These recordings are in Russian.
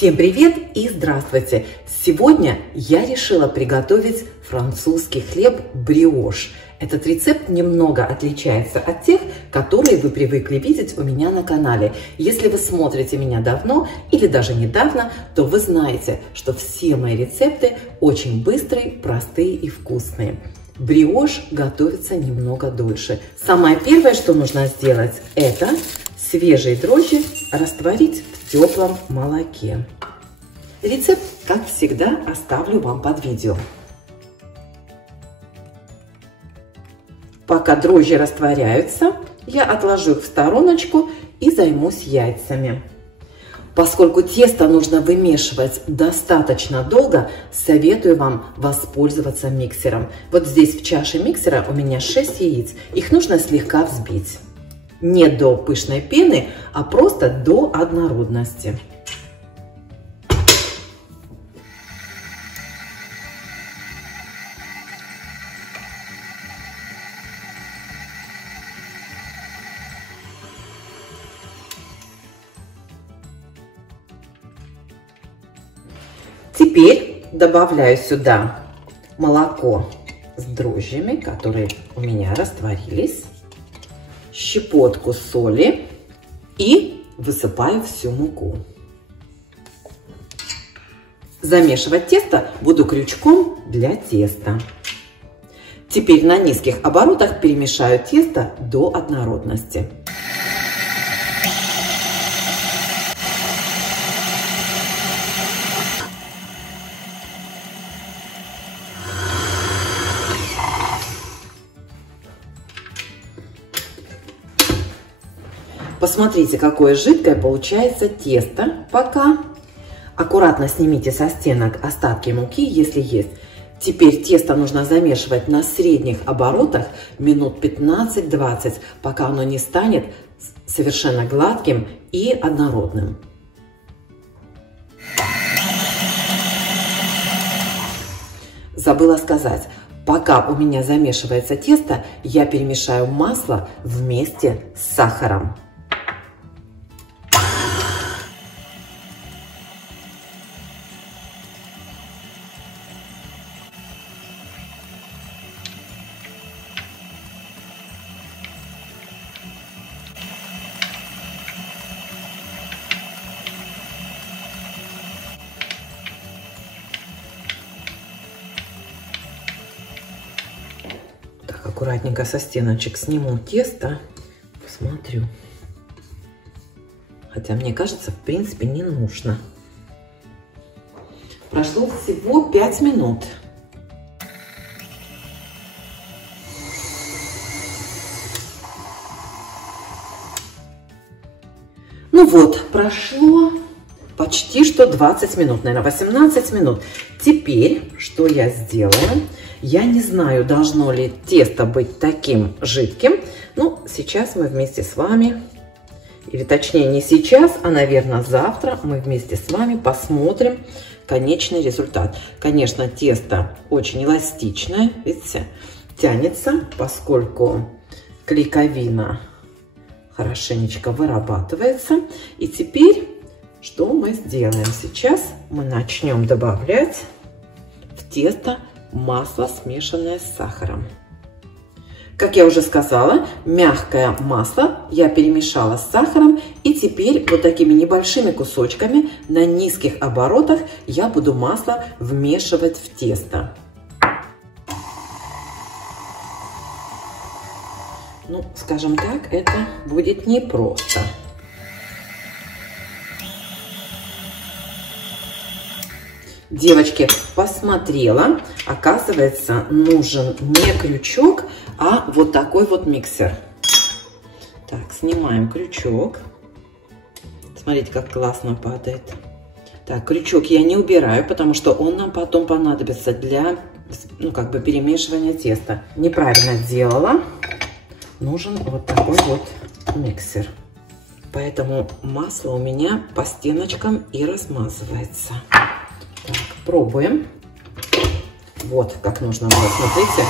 Всем привет и здравствуйте! Сегодня я решила приготовить французский хлеб бриош. Этот рецепт немного отличается от тех, которые вы привыкли видеть у меня на канале. Если вы смотрите меня давно или даже недавно, то вы знаете, что все мои рецепты очень быстрые, простые и вкусные. Бриош готовится немного дольше. Самое первое, что нужно сделать, это свежие дрожжи растворить в теплом молоке. Рецепт, как всегда, оставлю вам под видео. Пока дрожжи растворяются, я отложу их в стороночку и займусь яйцами. Поскольку тесто нужно вымешивать достаточно долго, советую вам воспользоваться миксером. Вот здесь в чаше миксера у меня 6 яиц. Их нужно слегка взбить. Не до пышной пены, а просто до однородности. Теперь добавляю сюда молоко с дрожжами, которые у меня растворились, щепотку соли и высыпаю всю муку. Замешивать тесто буду крючком для теста. Теперь на низких оборотах перемешаю тесто до однородности. Посмотрите, какое жидкое получается тесто пока. Аккуратно снимите со стенок остатки муки, если есть. Теперь тесто нужно замешивать на средних оборотах минут 15-20, пока оно не станет совершенно гладким и однородным. Забыла сказать. Пока у меня замешивается тесто, я перемешаю масло вместе с сахаром. Аккуратненько со стеночек сниму тесто, посмотрю. Хотя мне кажется, в принципе, не нужно. Прошло всего 5 минут. Ну вот, прошло почти что 20 минут, наверное, 18 минут. Теперь, что я сделаю? Я не знаю, должно ли тесто быть таким жидким. Но сейчас мы вместе с вами, или точнее не сейчас, а, наверное, завтра мы вместе с вами посмотрим конечный результат. Конечно, тесто очень эластичное, видите, тянется, поскольку клейковина хорошенечко вырабатывается. И теперь, что мы сделаем? Сейчас мы начнем добавлять в тесто масло, смешанное с сахаром. Как я уже сказала, мягкое масло я перемешала с сахаром. И теперь вот такими небольшими кусочками на низких оборотах я буду масло вмешивать в тесто. Ну, скажем так, это будет непросто. Девочки, посмотрела, оказывается, нужен не крючок, а вот такой вот миксер. Так, снимаем крючок. Смотрите, как классно падает. Так, крючок я не убираю, потому что он нам потом понадобится для, ну, как бы перемешивания теста. Неправильно сделала. Нужен вот такой вот миксер. Поэтому масло у меня по стеночкам и размазывается. Так, пробуем. Вот как нужно было, смотрите.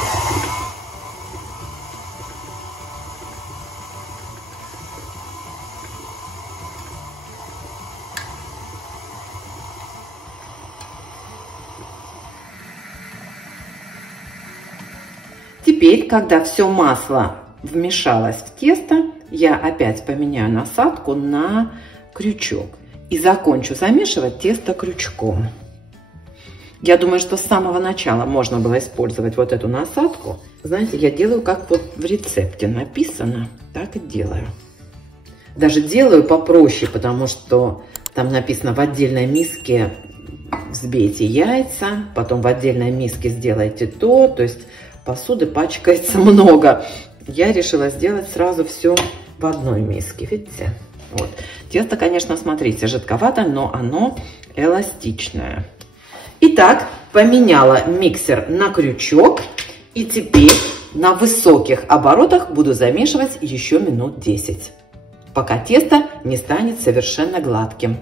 Теперь, когда все масло вмешалось в тесто, я опять поменяю насадку на крючок и закончу замешивать тесто крючком. Я думаю, что с самого начала можно было использовать вот эту насадку. Знаете, я делаю, как вот в рецепте написано, так и делаю. Даже делаю попроще, потому что там написано: в отдельной миске взбейте яйца, потом в отдельной миске сделайте то есть посуды пачкается много. Я решила сделать сразу все в одной миске, видите? Вот. Тесто, конечно, смотрите, жидковато, но оно эластичное. Итак, поменяла миксер на крючок. И теперь на высоких оборотах буду замешивать еще минут 10, пока тесто не станет совершенно гладким.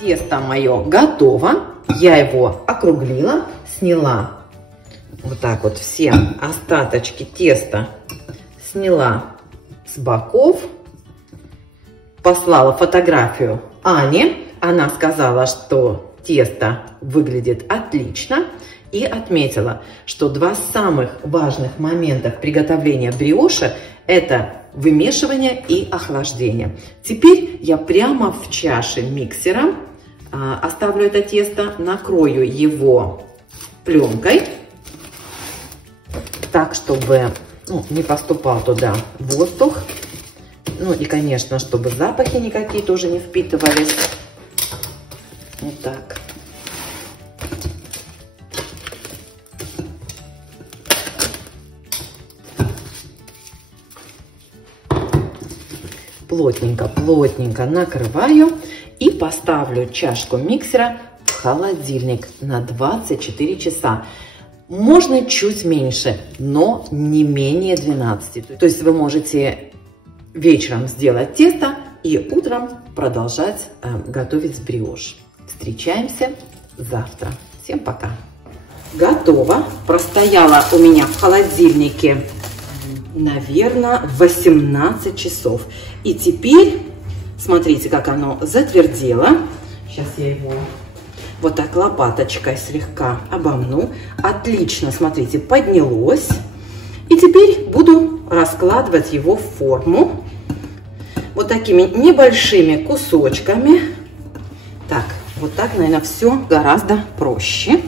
Тесто мое готово. Я его округлила, сняла вот так вот все остаточки теста, сняла с боков, послала фотографию Ане. Она сказала, что тесто выглядит отлично, и отметила, что два самых важных момента приготовления бриоша – это вымешивание и охлаждение. Теперь я прямо в чаше миксера оставлю это тесто, накрою его пленкой, так, чтобы не поступал туда воздух. Ну и, конечно, чтобы запахи никакие тоже не впитывались. Вот так. Плотненько накрываю и поставлю чашку миксера в холодильник на 24 часа. Можно чуть меньше, но не менее 12. То есть вы можете вечером сделать тесто и утром продолжать готовить бриош. Встречаемся завтра. Всем пока. Готово. Простояла у меня в холодильнике, наверное, 18 часов. И теперь, смотрите, как оно затвердело. Сейчас я его вот так лопаточкой слегка обомну. Отлично, смотрите, поднялось. И теперь буду раскладывать его в форму вот такими небольшими кусочками. Так, вот так, наверное, все гораздо проще.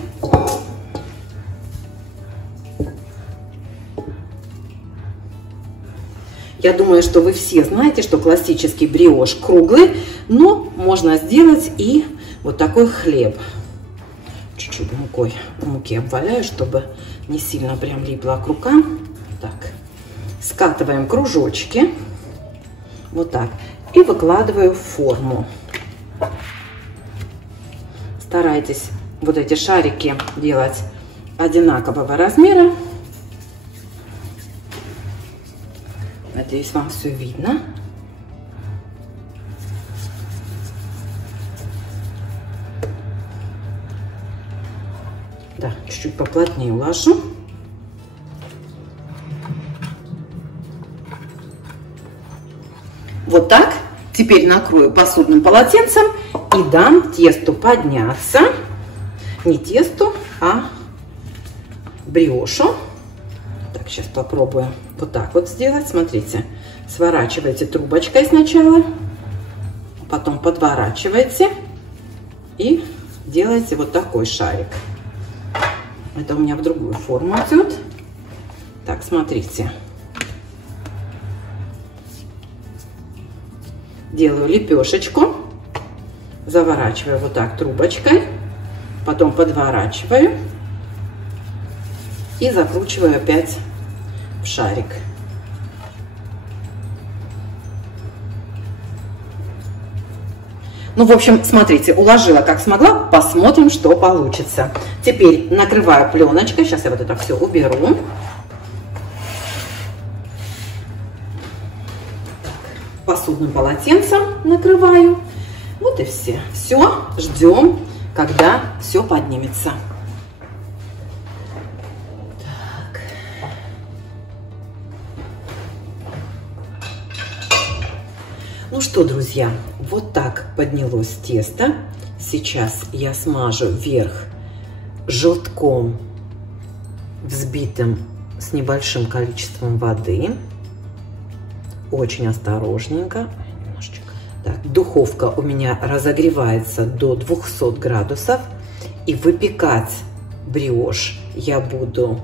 Я думаю, что вы все знаете, что классический бриош круглый, но можно сделать и вот такой хлеб. Чуть-чуть муки обваляю, чтобы не сильно прям липла к рукам. Так, скатываем кружочки, вот так, и выкладываю в форму. Старайтесь вот эти шарики делать одинакового размера. Надеюсь, вам все видно. Да, чуть-чуть поплотнее уложу. Вот так. Теперь накрою посудным полотенцем и дам тесту подняться. Не тесту, а бриошу. Так, сейчас попробую вот так вот сделать. Смотрите, сворачиваете трубочкой сначала, потом подворачиваете и делаете вот такой шарик. Это у меня в другую форму идет. Так, смотрите. Делаю лепешечку, заворачиваю вот так трубочкой, потом подворачиваю и закручиваю опять в шарик. Ну, в общем, смотрите, уложила как смогла, посмотрим, что получится. Теперь накрываю пленочкой, сейчас я вот это все уберу. Посудным полотенцем накрываю. Вот и все. Все, ждем, когда все поднимется. Так. Ну что, друзья, вот так поднялось тесто. Сейчас я смажу верх желтком, взбитым с небольшим количеством воды. Очень осторожненько. Так, духовка у меня разогревается до 200 градусов. И выпекать бриош я буду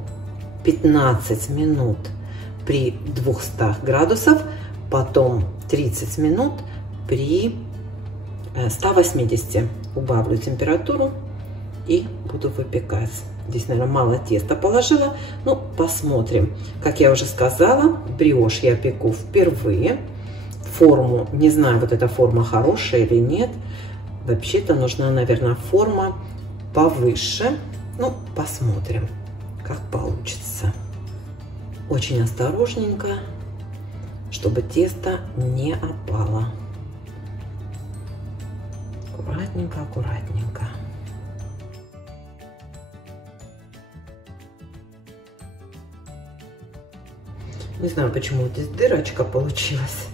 15 минут при 200 градусах, потом 30 минут при 180. Убавлю температуру и буду выпекать. Здесь, наверное, мало теста положила. Ну, посмотрим. Как я уже сказала, бриош я пеку впервые. Форму, не знаю, вот эта форма хорошая или нет. Вообще-то нужна, наверное, форма повыше. Ну, посмотрим, как получится. Очень осторожненько, чтобы тесто не опало. Аккуратненько, аккуратненько. Не знаю, почему здесь дырочка получилась.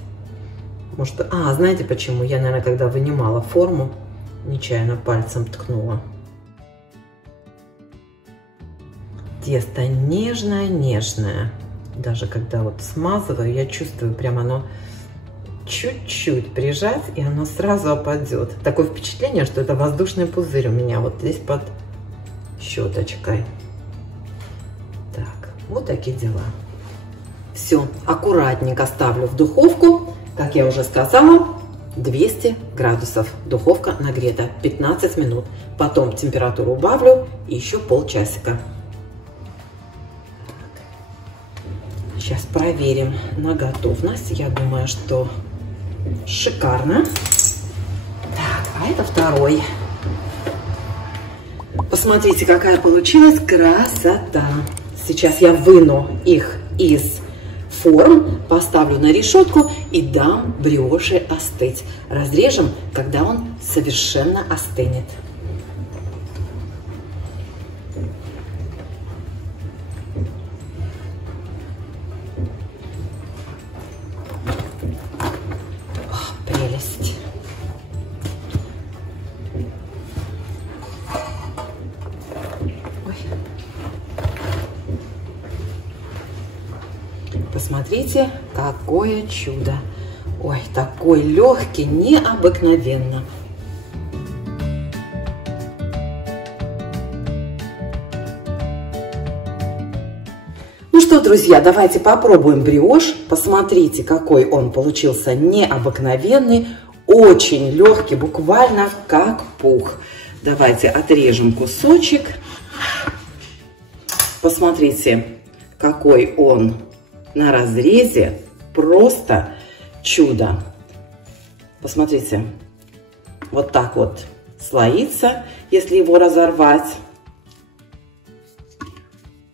Может, знаете почему? Я, наверное, когда вынимала форму, нечаянно пальцем ткнула. Тесто нежное-нежное. Даже когда вот смазываю, я чувствую, прям оно чуть-чуть прижать, и оно сразу опадет. Такое впечатление, что это воздушный пузырь у меня вот здесь под щеточкой. Так, вот такие дела. Все, аккуратненько ставлю в духовку. Как я уже сказала, 200 градусов. Духовка нагрета 15 минут. Потом температуру убавлю и еще полчасика. Сейчас проверим на готовность. Я думаю, что шикарно. Так, а это второй. Посмотрите, какая получилась красота. Сейчас я выну их из форм, поставлю на решетку и дам бриоши остыть. Разрежем, когда он совершенно остынет. Прелесть. Ой. Посмотрите, какое чудо. Ой, такой легкий, необыкновенно. Ну что, друзья, давайте попробуем бриош. Посмотрите, какой он получился необыкновенный, очень легкий, буквально как пух. Давайте отрежем кусочек. Посмотрите, какой он на разрезе, просто чудо. Посмотрите, вот так вот слоится, если его разорвать.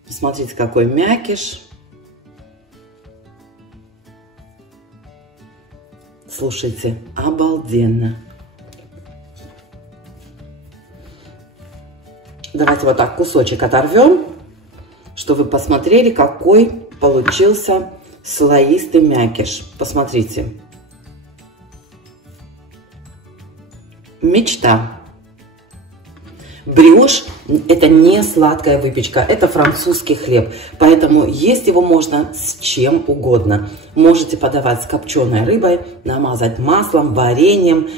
Посмотрите, какой мякиш. Слушайте, обалденно. Давайте вот так кусочек оторвем, чтобы вы посмотрели, какой получился слоистый мякиш. Посмотрите. Мечта. Бриош – это не сладкая выпечка, это французский хлеб, поэтому есть его можно с чем угодно. Можете подавать с копченой рыбой, намазать маслом, вареньем,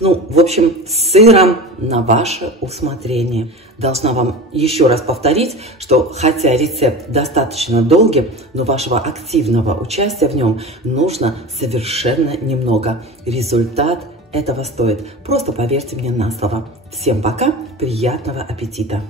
ну, в общем, с сыром на ваше усмотрение. Должна вам еще раз повторить, что хотя рецепт достаточно долгий, но вашего активного участия в нем нужно совершенно немного. Результат этого стоит. Просто поверьте мне на слово. Всем пока, приятного аппетита!